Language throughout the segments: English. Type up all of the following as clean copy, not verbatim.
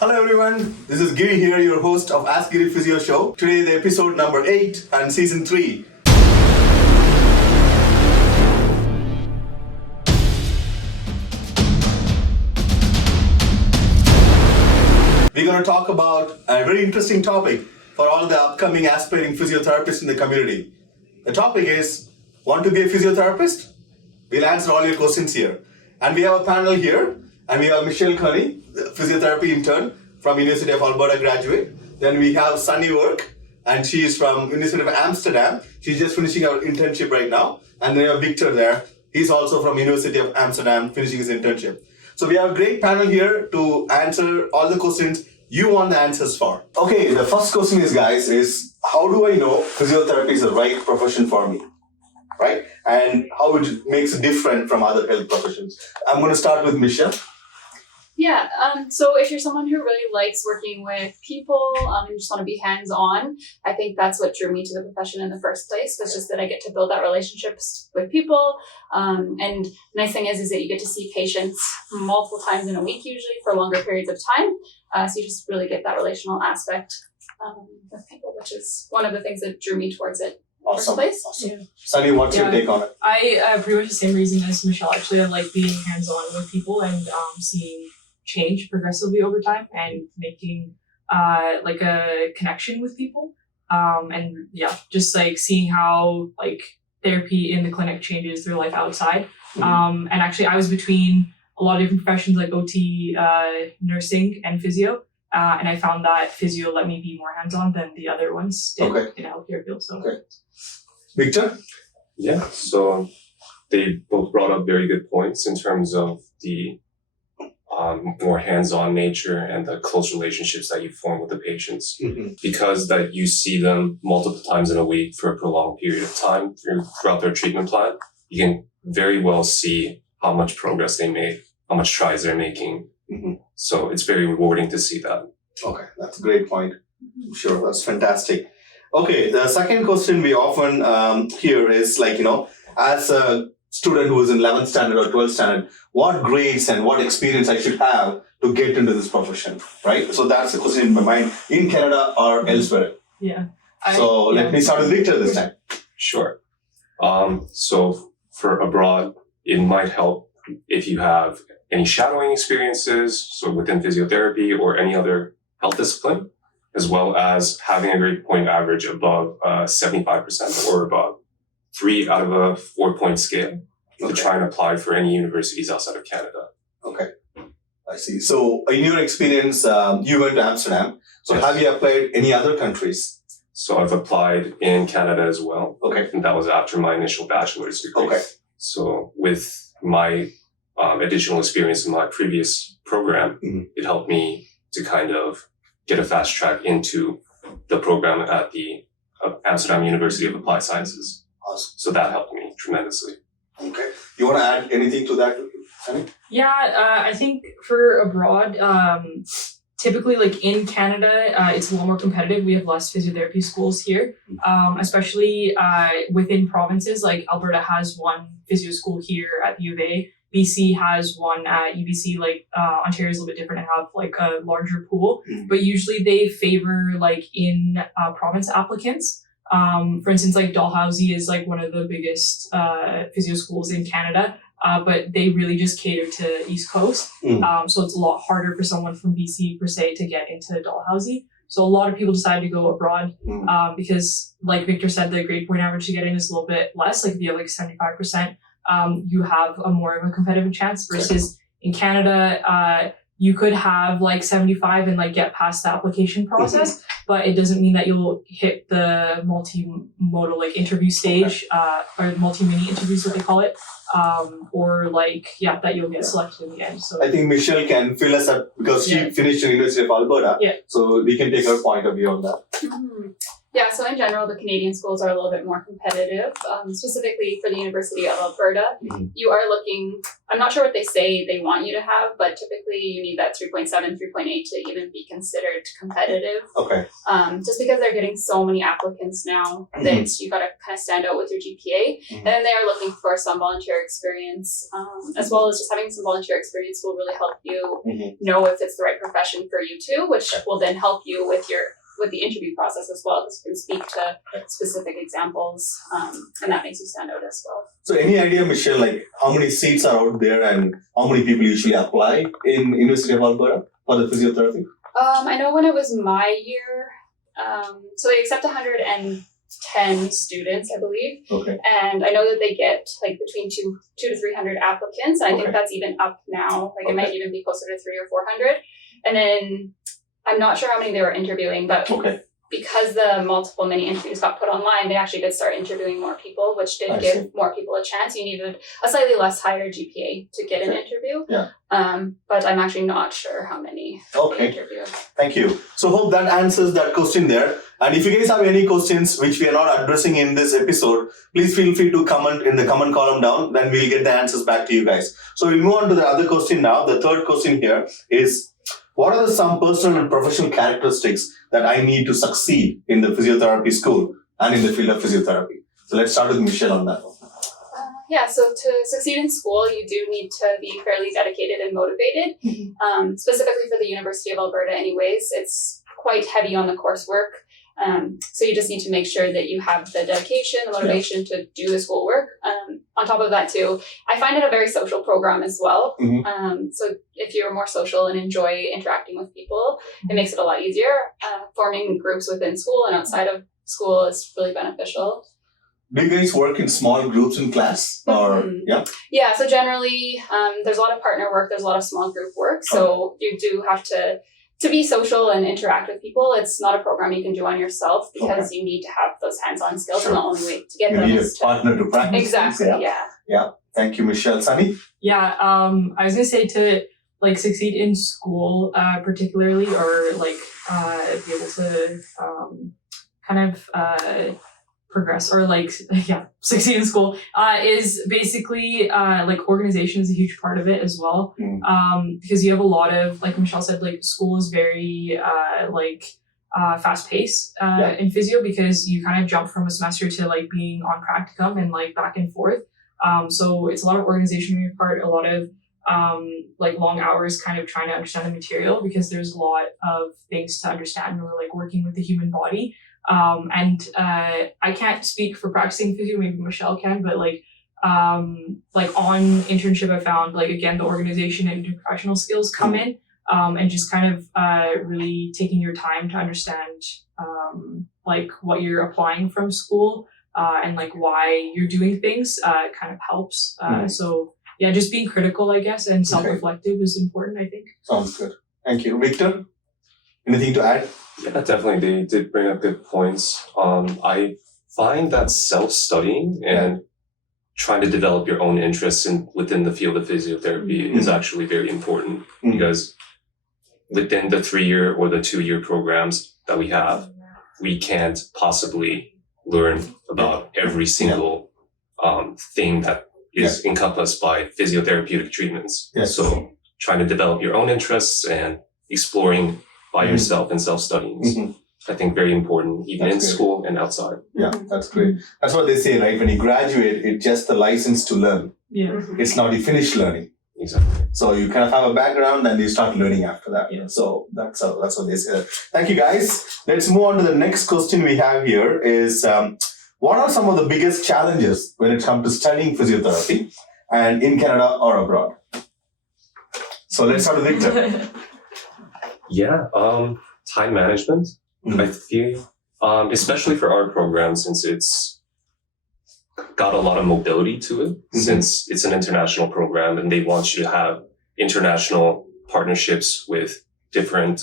Hello everyone, this is Giri here, your host of Ask Giri Physio show. Today the episode number 8 and season 3. We're going to talk about a very interesting topic for all the upcoming aspiring physiotherapists in the community. The topic is, want to be a physiotherapist? We'll answer all your questions here. And we have a panel here, and we have Michelle Kearney, the physiotherapy intern from University of Alberta graduate. Then we have Sunny Work, and she is from University of Amsterdam. She's just finishing her internship right now. And then we have Victor there. He's also from University of Amsterdam, finishing his internship. So we have a great panel here to answer all the questions you want the answers for. Okay, the first question is, guys, is how do I know physiotherapy is the right profession for me? Right? And how it makes it different from other health professions. I'm going to start with Michelle. Yeah, so if you're someone who really likes working with people and just want to be hands-on, I think that's what drew me to the profession in the first place, was just that I get to build that relationships with people. And the nice thing is that you get to see patients multiple times in a week, usually for longer periods of time. So you just really get that relational aspect with people, which is one of the things that drew me towards it. Awesome. Place. Awesome. Yeah. Sunny, what's your take on it? I pretty much the same reason as Michelle. Actually, I like being hands-on with people and seeing change progressively over time and making like a connection with people. And yeah, just like seeing how like therapy in the clinic changes their life outside. And actually, I was between a lot of different professions like OT, nursing, and physio. And I found that physio let me be more hands-on than the other ones did in the healthcare field. So. Okay. Victor? Yeah, so they both brought up very good points in terms of the more hands-on nature and the close relationships that you form with the patients. Because that you see them multiple times in a week for a prolonged period of time throughout their treatment plan, you can very well see how much progress they made, how much strides they're making. So it's very rewarding to see that. Okay, that's a great point. Sure, that's fantastic. Okay, the second question we often hear is as a student who is in 11th standard or 12th standard, what grades and what experience I should have to get into this profession, right? So that's the question in my mind, in Canada or elsewhere. Yeah. Let me start with Victor this time. Sure. So for abroad, it might help if you have any shadowing experiences, so within physiotherapy or any other health discipline, as well as having a grade point average above 75% or above 3 out of a 4-point scale to try and apply for any universities outside of Canada. Okay, I see. So in your experience, you went to Amsterdam. So yes. Have you applied any other countries? So I've applied in Canada as well. Okay. And that was after my initial bachelor's degree. Okay. So with my additional experience in my previous program, it helped me to kind of get a fast track into the program at the Amsterdam University of Applied Sciences. Awesome. So that helped me tremendously. Okay. You want to add anything to that, Sunny? Yeah, I think for abroad, typically like in Canada, it's a lot more competitive. We have less physiotherapy schools here, especially within provinces. Like Alberta has one physio school here at the U of A. BC has one at UBC, Ontario is a little bit different and have like a larger pool, but usually they favor like in province applicants. For instance, like Dalhousie is like one of the biggest physio schools in Canada, but they really just cater to East Coast. So it's a lot harder for someone from BC per se to get into Dalhousie. So a lot of people decide to go abroad because like Victor said, the grade point average to get in is a little bit less. Like if you have like 75%, you have a more of a competitive chance versus in Canada, you could have like 75 and like get past the application process, but it doesn't mean that you'll hit the multimodal like interview stage, or multi-mini interviews, what they call it, or that you'll get selected in the end. So I think Michelle can fill us up because she finished in University of Alberta, so we can take her point of view on that. Yeah, so in general, the Canadian schools are a little bit more competitive. Specifically for the University of Alberta, you are looking, I'm not sure what they say they want you to have, but typically you need that 3.7, 3.8 to even be considered competitive. Okay. Just because they're getting so many applicants now that you got to kind of stand out with your GPA. And then they are looking for some volunteer experience, as well as just having some volunteer experience will really help you know if it's the right profession for you too, which will then help you with the interview process as well, because you can speak to specific examples, and that makes you stand out as well. So any idea, Michelle, like how many seats are out there and how many people usually apply in University of Alberta for the physiotherapy? I know when it was my year, so they accept 110 students, I believe. Okay. And I know that they get like between 200 to 300 applicants. And I think that's even up now. Like it might even be closer to 300 or 400. And then I'm not sure how many they were interviewing, but because the multiple mini interviews got put online, they actually did start interviewing more people, which did give more people a chance. You needed a slightly less higher GPA to get an interview. Yeah. But I'm actually not sure how many they interviewed. Thank you. So hope that answers that question there. And if you guys have any questions which we are not addressing in this episode, please feel free to comment in the comment column down. Then we'll get the answers back to you guys. So we'll move on to the other question now. The third question here is, what are some personal and professional characteristics that I need to succeed in the physiotherapy school and in the field of physiotherapy? So let's start with Michelle on that one. So to succeed in school, you do need to be fairly dedicated and motivated. Specifically for the University of Alberta anyways, it's quite heavy on the coursework. So you just need to make sure that you have the dedication, the motivation to do the schoolwork. On top of that too, I find it a very social program as well. So if you're more social and enjoy interacting with people, it makes it a lot easier. Forming groups within school and outside of school is really beneficial. Do you guys work in small groups in class? Or Yeah, so generally there's a lot of partner work, there's a lot of small group work. So you do have to be social and interact with people. It's not a program you can do on yourself because you need to have those hands-on skills, and the only way to get them is to partner to practice. Exactly, yeah. Thank you, Michelle. Sunny? Yeah, I was gonna say to like succeed in school, particularly, or like be able to kind of progress or like succeed in school is basically like organization is a huge part of it as well, because you have a lot of, like Michelle said, like school is very fast paced in physio, because you kind of jump from a semester to like being on practicum and like back and forth, so it's a lot of organization on your part, a lot of like long hours kind of trying to understand the material, because there's a lot of things to understand or like working with the human body. And I can't speak for practicing physio, maybe Michelle can, but like on internship, I found like, again, the organization and interprofessional skills come in, and just kind of really taking your time to understand like what you're applying from school, and like why you're doing things kind of helps. So yeah, just being critical, I guess, and self-reflective is important, I think. Sounds good. Thank you. Victor, anything to add? Yeah, definitely. They did bring up good points. I find that self-studying and trying to develop your own interests within the field of physiotherapy is actually very important, because within the 3-year or the 2-year programs that we have, we can't possibly learn about every single thing that is encompassed by physiotherapeutic treatments. So trying to develop your own interests and exploring by yourself and self-studying is, I think, very important, even in school and outside. Yeah, that's great. That's what they say, right? When you graduate, it's just the license to learn. Yeah. It's not you finish learning. Exactly. So you kind of have a background and you start learning after that. Yeah. So that's what they say. Thank you, guys. Let's move on to the next question we have here is, what are some of the biggest challenges when it comes to studying physiotherapy and in Canada or abroad? So let's start with Victor. Yeah, time management. I feel, especially for our program, since it's got a lot of mobility to it, since it's an international program and they want you to have international partnerships with different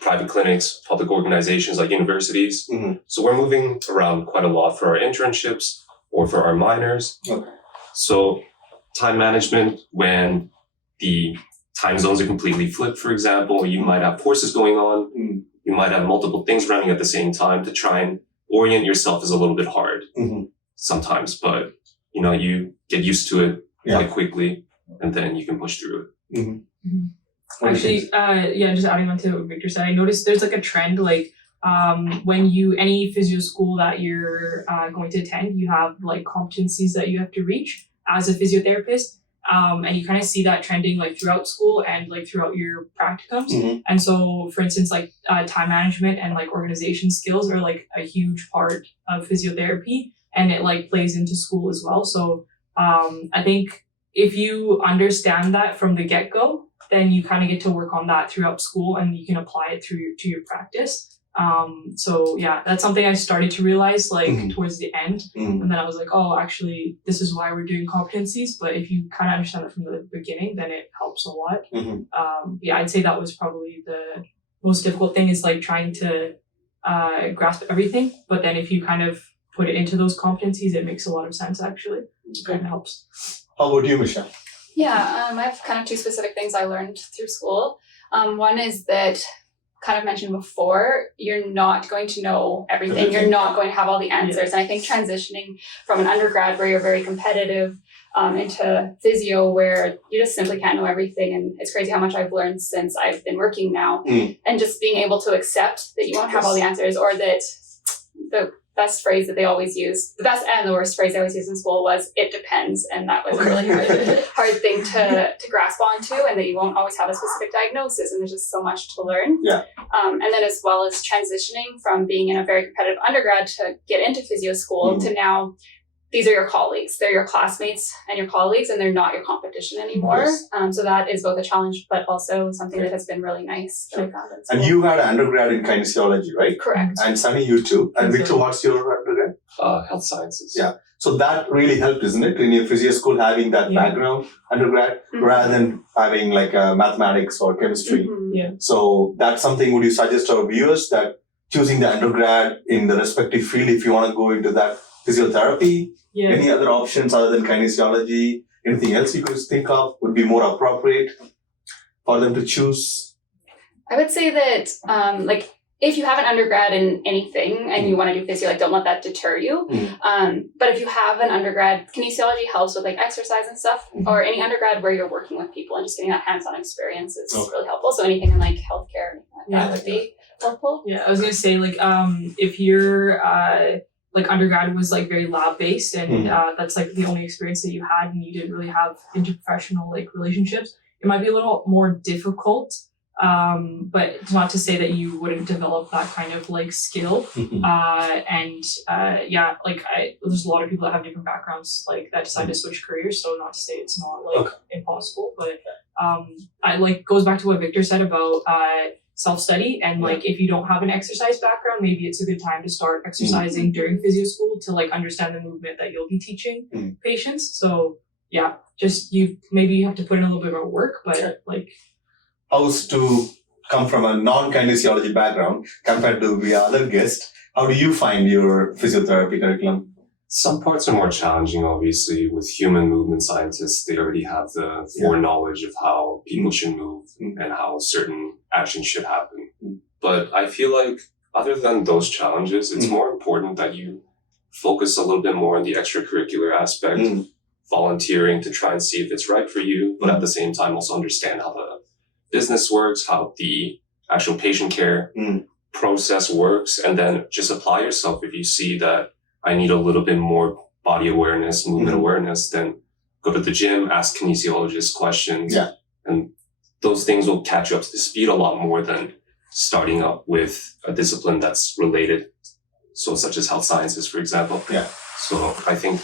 private clinics, public organizations like universities. So we're moving around quite a lot for our internships or for our minors. So time management, when the time zones are completely flipped, for example, you might have courses going on, you might have multiple things running at the same time to try and orient yourself is a little bit hard sometimes, but you get used to it quite quickly, and then you can push through it. Actually, just adding on to what Victor said, I noticed there's like a trend, like when any physio school that you're going to attend, you have like competencies that you have to reach as a physiotherapist. And you kind of see that trending like throughout school and like throughout your practicums. And so, for instance, like time management and like organization skills are like a huge part of physiotherapy, and it like plays into school as well. So I think if you understand that from the get-go, then you kind of get to work on that throughout school, and you can apply it to your practice. So yeah, that's something I started to realize like towards the end. And then I was like, oh, actually, this is why we're doing competencies. But if you kind of understand it from the beginning, then it helps a lot. I'd say that was probably the most difficult thing, is like trying to grasp everything. But then if you kind of put it into those competencies, it makes a lot of sense, actually. It kind of helps. How about you, Michelle? Yeah, I have kind of two specific things I learned through school. One is that, kind of mentioned before, you're not going to know everything. You're not going to have all the answers. And I think transitioning from an undergrad where you're very competitive into physio, where you just simply can't know everything. And it's crazy how much I've learned since I've been working now. And just being able to accept that you won't have all the answers, or that the best phrase that they always use, the best and the worst phrase they always used in school was, it depends. And that was a really hard thing to grasp onto, and that you won't always have a specific diagnosis, and there's just so much to learn. And then as well as transitioning from being in a very competitive undergrad to get into physio school to now, these are your colleagues. They're your classmates and your colleagues, and they're not your competition anymore. So that is both a challenge, but also something that has been really nice that I found in school. And you had an undergrad in kinesiology, right? Correct. And Sunny, you too. And Victor, what's your undergrad? Health sciences. Yeah. So that really helped, isn't it? In your physio school, having that background undergrad, rather than having like mathematics or chemistry. So that's something, would you suggest to our viewers that choosing the undergrad in the respective field, if you want to go into that physiotherapy, any other options other than kinesiology, anything else you could think of would be more appropriate for them to choose? I would say that, if you have an undergrad in anything and you want to do physio, don't let that deter you. But if you have an undergrad, kinesiology helps with exercise and stuff, or any undergrad where you're working with people and just getting that hands-on experience is really helpful. So anything in healthcare, that would be helpful. Yeah, I was gonna say if you're undergrad was very lab based, and that's the only experience that you had, and you didn't really have interprofessional relationships, it might be a little more difficult. But it's not to say that you wouldn't develop that kind of skill. There's a lot of people that have different backgrounds that decide to switch careers. So not to say it's not impossible, but goes back to what Victor said about self-study, and if you don't have an exercise background, maybe it's a good time to start exercising during physio school to understand the movement that you'll be teaching patients. So you have to put in a little bit more work, but How's to come from a non-kinesiology background compared to the other guest? How do you find your physiotherapy curriculum? Some parts are more challenging, obviously. With human movement scientists, they already have the foreknowledge of how people should move and how certain actions should happen. But I feel like other than those challenges, it's more important that you focus a little bit more on the extracurricular aspect, volunteering to try and see if it's right for you, but at the same time also understand how the business works, how the actual patient care process works, and then just apply yourself. If you see that I need a little bit more body awareness, movement awareness, then go to the gym, ask kinesiologists questions, and those things will catch you up to the speed a lot more than starting up with a discipline that's related, so such as health sciences, for example. So I think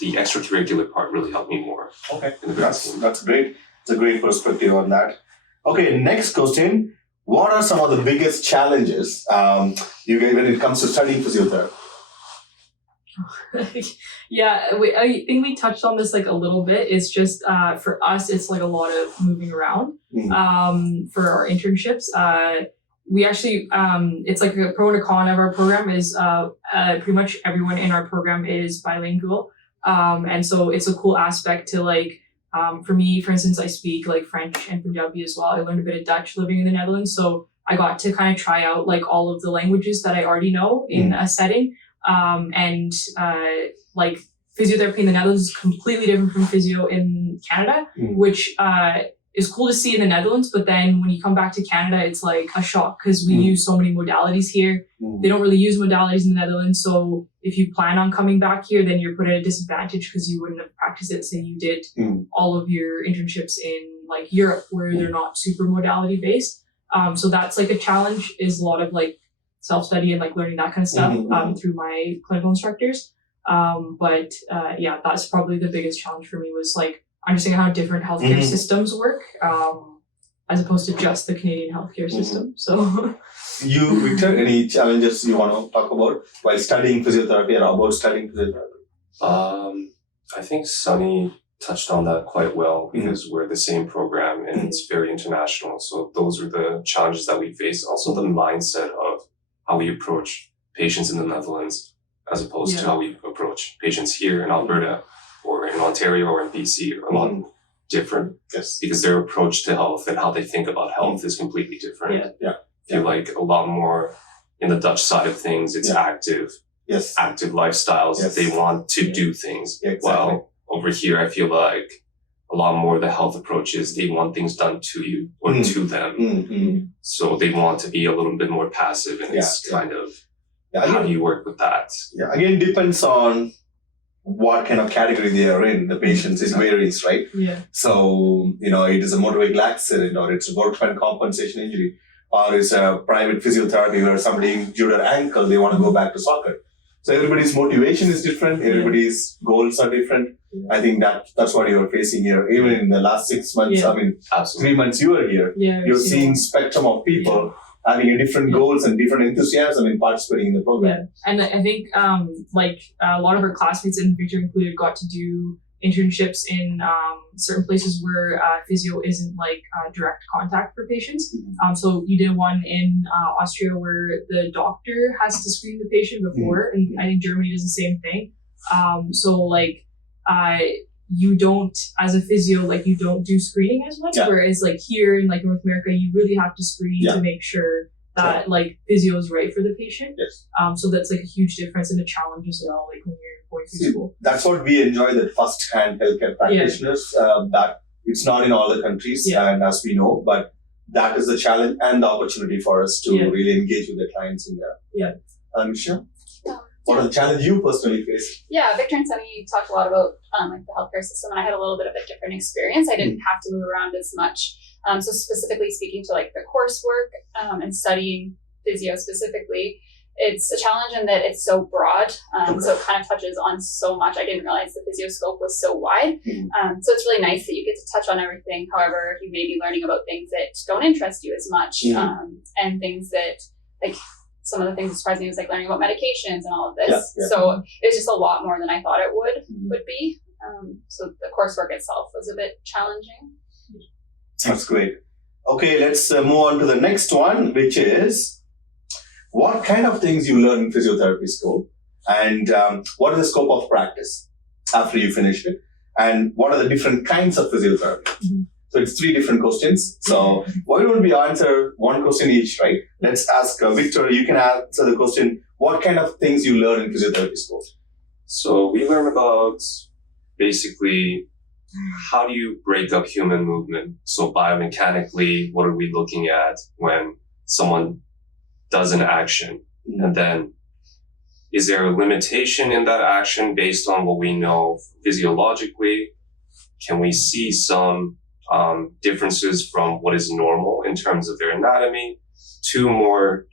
the extracurricular part really helped me more. Okay, that's great. It's a great perspective on that. Okay, next question. What are some of the biggest challenges you get when it comes to studying physiotherapy? I think we touched on this a little bit. It's just for us, it's a lot of moving around for our internships. We actually, it's a pro and a con of our program is pretty much everyone in our program is bilingual. And so it's a cool aspect to for me, for instance, I speak French and Punjabi as well. I learned a bit of Dutch living in the Netherlands. So I got to kind of try out all of the languages that I already know in a setting. And like physiotherapy in the Netherlands is completely different from physio in Canada, which is cool to see in the Netherlands. But then when you come back to Canada, it's like a shock because we use so many modalities here. They don't really use modalities in the Netherlands. So if you plan on coming back here, then you're put at a disadvantage because you wouldn't have practiced it. Say you did all of your internships in like Europe where they're not super modality based. So that's like a challenge, is a lot of like self-study and like learning that kind of stuff through my clinical instructors. But yeah, that's probably the biggest challenge for me, was like understanding how different healthcare systems work, as opposed to just the Canadian healthcare system. So You, Victor, any challenges you want to talk about while studying physiotherapy or about studying physiotherapy? I think Sunny touched on that quite well, because we're the same program and it's very international. So those are the challenges that we face. Also the mindset of how we approach patients in the Netherlands as opposed to how we approach patients here in Alberta or in Ontario or in BC are a lot different. Yes. Because their approach to health and how they think about health is completely different. I feel like a lot more in the Dutch side of things, it's active lifestyles. They want to do things. While over here, I feel like a lot more of the health approaches, they want things done to you or to them. So they want to be a little bit more passive, and it's kind of, how do you work with that? Yeah, again, depends on what kind of category they are in. The patients, it varies, right? Yeah. So, it is a motor vehicle accident, or it's a workman compensation injury, or it's a private physiotherapy where somebody injured their ankle, they want to go back to soccer. So everybody's motivation is different, everybody's goals are different. I think that's what you're facing here. Even in the last 6 months, 3 months you were here, you're seeing spectrum of people having a different goals and different enthusiasm in participating in the program. And I think like a lot of our classmates in Victor included got to do internships in certain places where physio isn't like direct contact for patients. So you did one in Austria where the doctor has to screen the patient before, and I think Germany does the same thing. So like you don't, as a physio, like you don't do screening as much, whereas like here in like North America, you really have to screen to make sure that like physio is right for the patient. So that's like a huge difference and a challenge as well, like when you're going through school. That's what we enjoy, that first-hand healthcare practitioners, that it's not in all the countries, and as we know, but that is the challenge and the opportunity for us to really engage with the clients in there. Michelle? What are the challenges you personally face? Yeah, Victor and Sunny talked a lot about like the healthcare system, and I had a little bit of a different experience. I didn't have to move around as much. So specifically speaking to like the coursework and studying physio specifically, it's a challenge in that it's so broad. So it kind of touches on so much. I didn't realize the physio scope was so wide. So it's really nice that you get to touch on everything. However, you may be learning about things that don't interest you as much, and things that like, some of the things that surprised me was like learning about medications and all of this. So it was just a lot more than I thought it would be. So the coursework itself was a bit challenging. That's great. Okay, let's move on to the next one, which is what kind of things you learn in physiotherapy school, and what is the scope of practice after you finish it, and what are the different kinds of physiotherapy? So it's 3 different questions. So why don't we answer one question each, right? Let's ask Victor, you can answer the question, what kind of things you learn in physiotherapy school? So we learn about basically how do you break up human movement? So biomechanically, what are we looking at when someone does an action? And then is there a limitation in that action based on what we know physiologically? Can we see some differences from what is normal in terms of their anatomy to more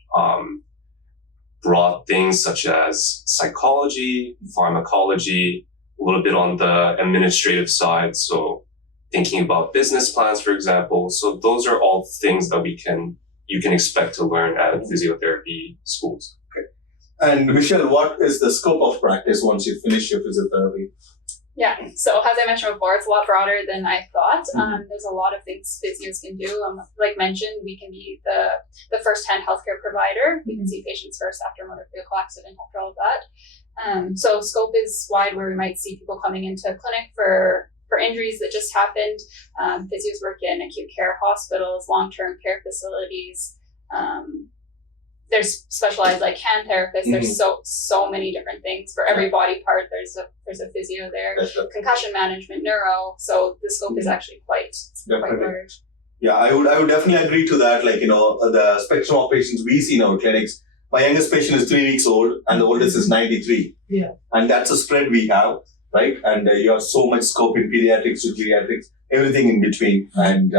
broad things such as psychology, pharmacology, a little bit on the administrative side. So thinking about business plans, for example. So those are all things that you can expect to learn at physiotherapy schools. Okay. And Michelle, what is the scope of practice once you finish your physiotherapy? Yeah, so as I mentioned before, it's a lot broader than I thought. There's a lot of things physios can do. Like mentioned, we can be the first-hand healthcare provider. We can see patients first after a motor vehicle accident, after all of that. So scope is wide, where we might see people coming into clinic for injuries that just happened. Physios work in acute care hospitals, long-term care facilities. there's specialized like hand therapists. There's so many different things for every body part. There's a physio there, concussion management, neuro. So the scope is actually quite large. Yeah, I would definitely agree to that. Like, the spectrum of patients we see in our clinics, my youngest patient is 3 weeks old and the oldest is 93. Yeah. And that's a spread we have, right? And you have so much scope in pediatrics to geriatrics, everything in between. And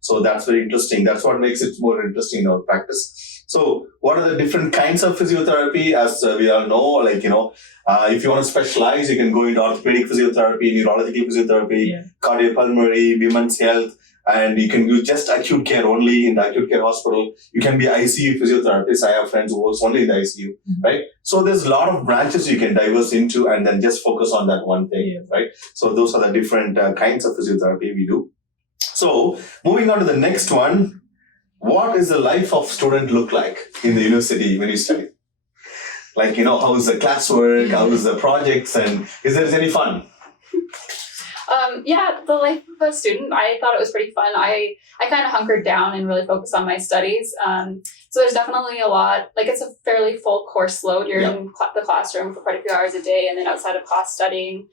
so that's very interesting. That's what makes it more interesting in our practice. So what are the different kinds of physiotherapy? As we all know, like, if you want to specialize, you can go into orthopedic physiotherapy, neurological physiotherapy, cardiopulmonary, women's health. And you can do just acute care only in the acute care hospital. You can be ICU physiotherapist. I have friends who work only in the ICU, right? So there's a lot of branches you can diverse into and then just focus on that one thing, right? So those are the different kinds of physiotherapy we do. So moving on to the next one, what is the life of student look like in the university when you study? Like, how's the classwork, how's the projects, and is there any fun? The life of a student, I thought it was pretty fun. I kind of hunkered down and really focused on my studies. So there's definitely a lot, like it's a fairly full course load. You're in the classroom for quite a few hours a day and then outside of class studying.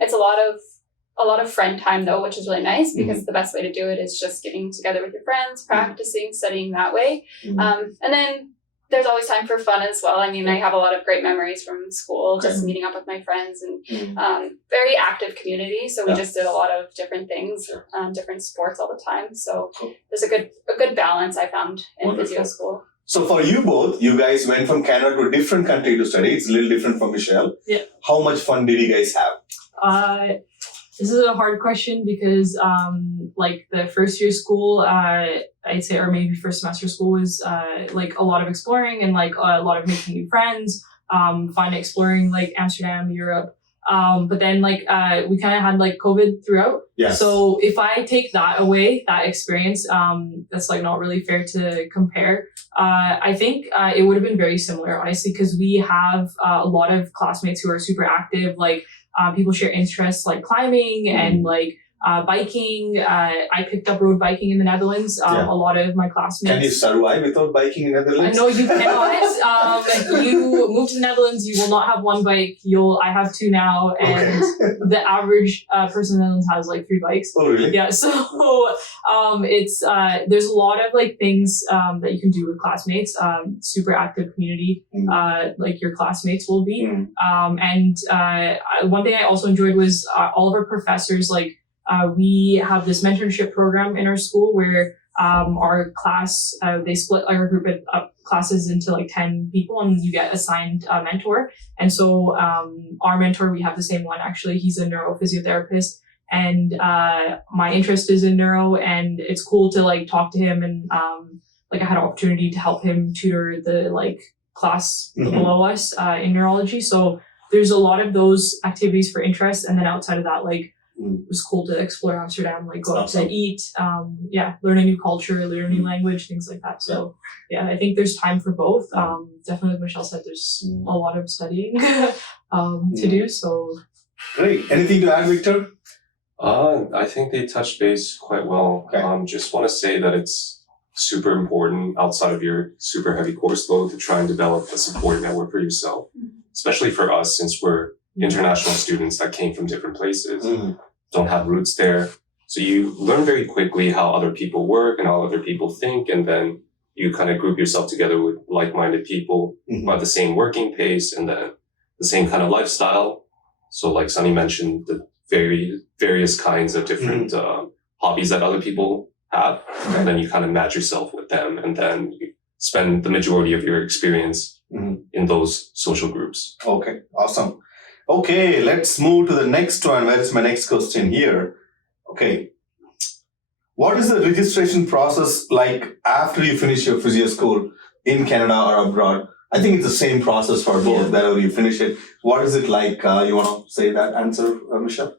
It's a lot of friend time though, which is really nice because the best way to do it is just getting together with your friends, practicing, studying that way. And then there's always time for fun as well. I mean, I have a lot of great memories from school, just meeting up with my friends and very active community. So we just did a lot of different things, different sports all the time. So there's a good balance I found in physio school. So for you both, you guys went from Canada to a different country to study. It's a little different from Michelle. Yeah. How much fun did you guys have? This is a hard question because like the first year school, I'd say, or maybe first semester school was like a lot of exploring and like a lot of making new friends, fun exploring like Amsterdam, Europe. But then like we kind of had like COVID throughout. Yes. So if I take that away, that experience, that's like not really fair to compare. I think it would have been very similar, honestly, because we have a lot of classmates who are super active, like people share interests like climbing and like biking. I picked up road biking in the Netherlands. A lot of my classmates. Can you survive without biking in the Netherlands? No, you cannot. You move to the Netherlands, you will not have one bike. I have two now, and the average person in the Netherlands has like 3 bikes. Oh, really? Yeah. So it's there's a lot of like things that you can do with classmates. Super active community, like your classmates will be. And one thing I also enjoyed was all of our professors, like. We have this mentorship program in our school where our class, they split our group of classes into like 10 people and you get assigned a mentor. And so our mentor, we have the same one actually. He's a neurophysiotherapist and my interest is in neuro and it's cool to like talk to him and like I had an opportunity to help him tutor the like class below us in neurology. So there's a lot of those activities for interest. And then outside of that, like it was cool to explore Amsterdam, like go out to eat, learn a new culture, learn a new language, things like that. So I think there's time for both. Definitely, like Michelle said, there's a lot of studying to do. So great. Anything to add, Victor? I think they touched base quite well. Okay. Just want to say that it's super important outside of your super heavy course load to try and develop a support network for yourself, especially for us since we're international students that came from different places. Don't have roots there. So you learn very quickly how other people work and how other people think. And then you kind of group yourself together with like-minded people who have the same working pace and then the same kind of lifestyle. So like Sunny mentioned, the various kinds of different hobbies that other people have. And then you kind of match yourself with them. And then you spend the majority of your experience in those social groups. Okay, awesome. Okay, let's move to the next one. Where's my next question here? Okay. What is the registration process like after you finish your physio school in Canada or abroad? I think it's the same process for both, wherever you finish it. What is it like? You want to say that answer, Michelle?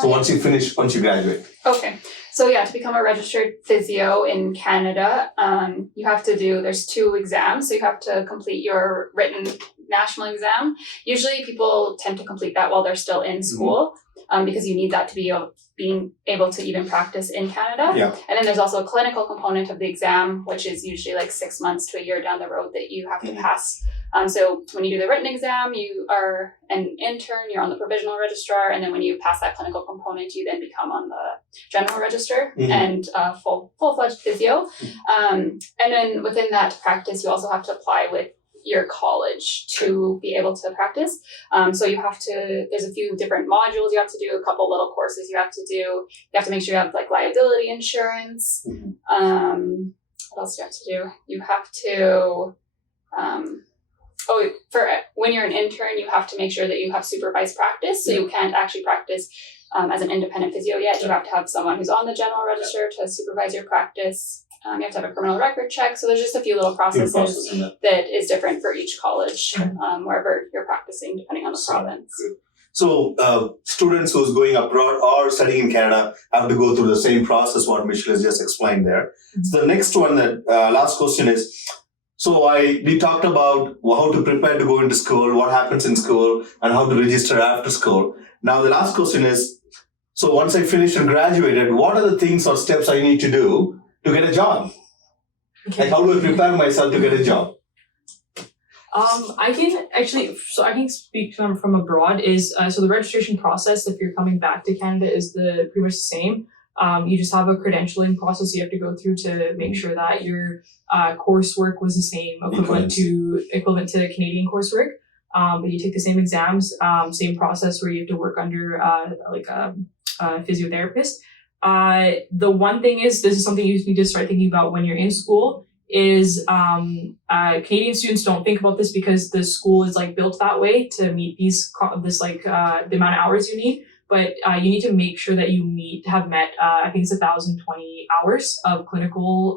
So once you graduate. Okay. So to become a registered physio in Canada, you have to there's 2 exams. So you have to complete your written national exam. Usually people tend to complete that while they're still in school. because you need that to be being able to even practice in Canada. Yeah. And then there's also a clinical component of the exam, which is usually like 6 months to a year down the road that you have to pass. So when you do the written exam, you are an intern, you're on the provisional registrar, and then when you pass that clinical component, you then become on the general register and full-fledged physio. And then within that practice, you also have to apply with your college to be able to practice. So you have to, there's a few different modules you have to do, a couple little courses you have to do. You have to make sure you have like liability insurance. What else do you have to do? You have to, for when you're an intern, you have to make sure that you have supervised practice. So you can't actually practice as an independent physio yet. You have to have someone who's on the general register to supervise your practice. You have to have a criminal record check. So there's just a few little processes that is different for each college, wherever you're practicing, depending on the province. Good. So students who's going abroad or studying in Canada have to go through the same process what Michelle has just explained there. So the next one, that last question is, so we talked about how to prepare to go into school, what happens in school, and how to register after school. Now the last question is, so once I finished and graduated, what are the things or steps I need to do to get a job? Okay. Like how do I prepare myself to get a job? I can speak from abroad is, so the registration process, if you're coming back to Canada, is pretty much the same. You just have a credentialing process you have to go through to make sure that your coursework was the same, equivalent to Canadian coursework. But you take the same exams, same process where you have to work under a physiotherapist. The one thing is, this is something you need to start thinking about when you're in school, is Canadian students don't think about this because the school is like built that way to meet the amount of hours you need. But you need to make sure that you have met, I think it's 1,020 hours of clinical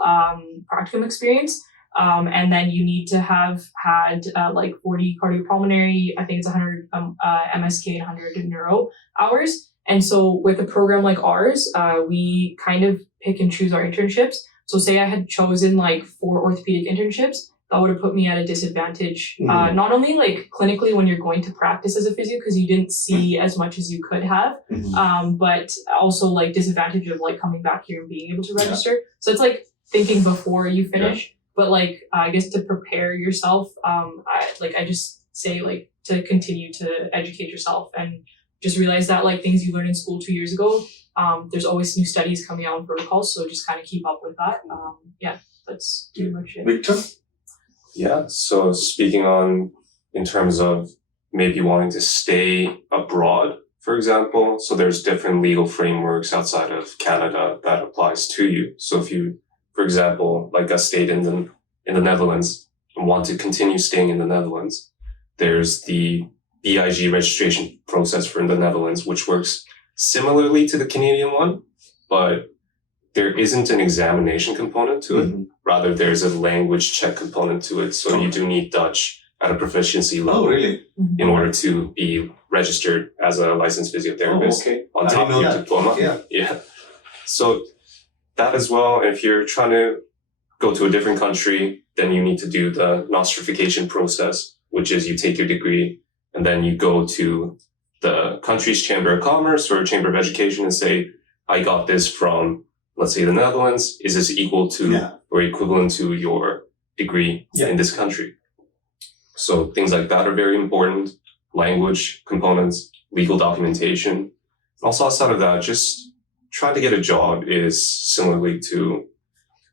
practicum experience. And then you need to have had 40 cardiopulmonary, I think it's 100 MSK and 100 neuro hours. And so with a program like ours, we kind of pick and choose our internships. So say I had chosen 4 orthopedic internships, that would have put me at a disadvantage, not only clinically when you're going to practice as a physio, because you didn't see as much as you could have, but also disadvantage of coming back here and being able to register. So it's thinking before you finish, but I guess to prepare yourself, I just say to continue to educate yourself and just realize that things you learned in school 2 years ago, there's always new studies coming out on protocols, so just kind of keep up with that. That's pretty much it. Victor? Yeah, so speaking on in terms of maybe wanting to stay abroad, for example, so there's different legal frameworks outside of Canada that applies to you. So if you, for example, stayed in the Netherlands and want to continue staying in the Netherlands, there's the BIG registration process for the Netherlands, which works similarly to the Canadian one, but there isn't an examination component to it. Rather, there's a language check component to it. So you do need Dutch at a proficiency level in order to be registered as a licensed physiotherapist on top of your diploma. Yeah. So that as well. If you're trying to go to a different country, then you need to do the nostrification process, which is you take your degree and then you go to the country's Chamber of Commerce or Chamber of Education and say, I got this from, let's say, the Netherlands. Is this equal to or equivalent to your degree in this country? So things like that are very important. Language components, legal documentation. Also outside of that, just trying to get a job is similarly to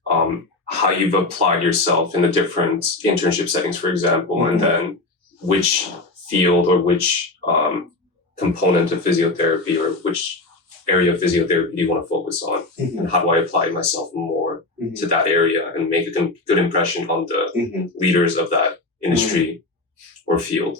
how you've applied yourself in the different internship settings, for example, and then which field or which component of physiotherapy or which area of physiotherapy do you want to focus on, and how do I apply myself more to that area and make a good impression on the leaders of that industry or field.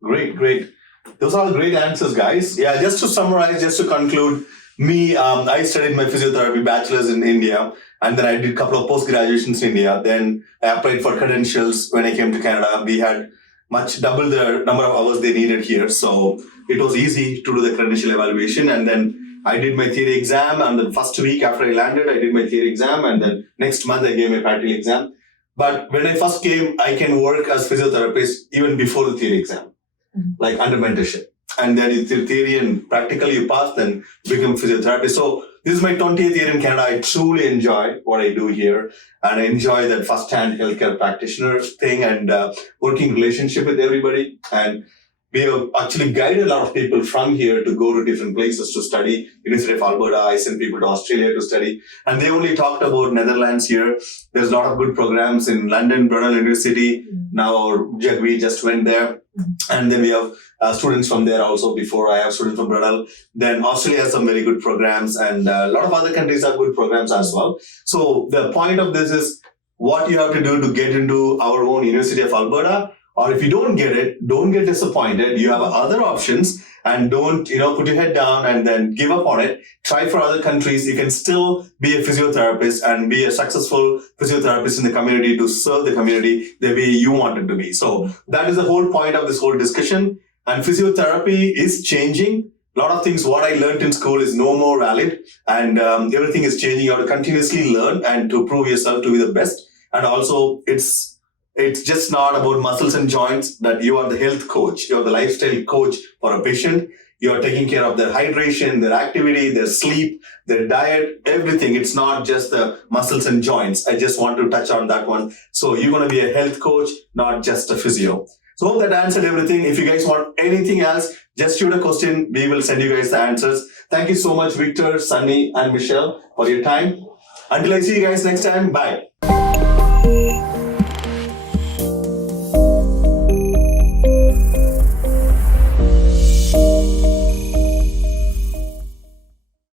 Great. Those are great answers, guys. Yeah, just to summarize, just to conclude, I studied my physiotherapy bachelor's in India, and then I did a couple of post-graduations in India. Then I applied for credentials when I came to Canada. We had double the number of hours they needed here, so it was easy to do the credential evaluation. And then I did my theory exam, and the first week after I landed, I did my theory exam, and then next month I gave my practical exam. But when I first came, I can work as physiotherapist even before the theory exam, under mentorship. and then it's your theory and practically you pass, then become physiotherapist. So this is my 20th year in Canada. I truly enjoy what I do here, and I enjoy that first-hand healthcare practitioner thing and working relationship with everybody. And we have actually guided a lot of people from here to go to different places to study. University of Alberta, I sent people to Australia to study. And they only talked about Netherlands here. There's a lot of good programs in London, Brunel University. Now we just went there. And then we have students from there also. Before I have students from Brunel. Then Australia has some very good programs, and a lot of other countries have good programs as well. So the point of this is what you have to do to get into our own University of Alberta. Or if you don't get it, don't get disappointed. You have other options, and don't, put your head down and then give up on it. Try for other countries. You can still be a physiotherapist and be a successful physiotherapist in the community to serve the community the way you want it to be. So that is the whole point of this whole discussion. And physiotherapy is changing. A lot of things, what I learned in school is no more valid, and everything is changing. You have to continuously learn and to prove yourself to be the best. And also it's just not about muscles and joints, that you are the health coach. You are the lifestyle coach for a patient. You are taking care of their hydration, their activity, their sleep, their diet, everything. It's not just the muscles and joints. I just want to touch on that one. So you're going to be a health coach, not just a physio. So hope that answered everything. If you guys want anything else, just shoot a question. We will send you guys the answers. Thank you so much, Victor, Sunny, and Michelle, for your time. Until I see you guys next time, bye.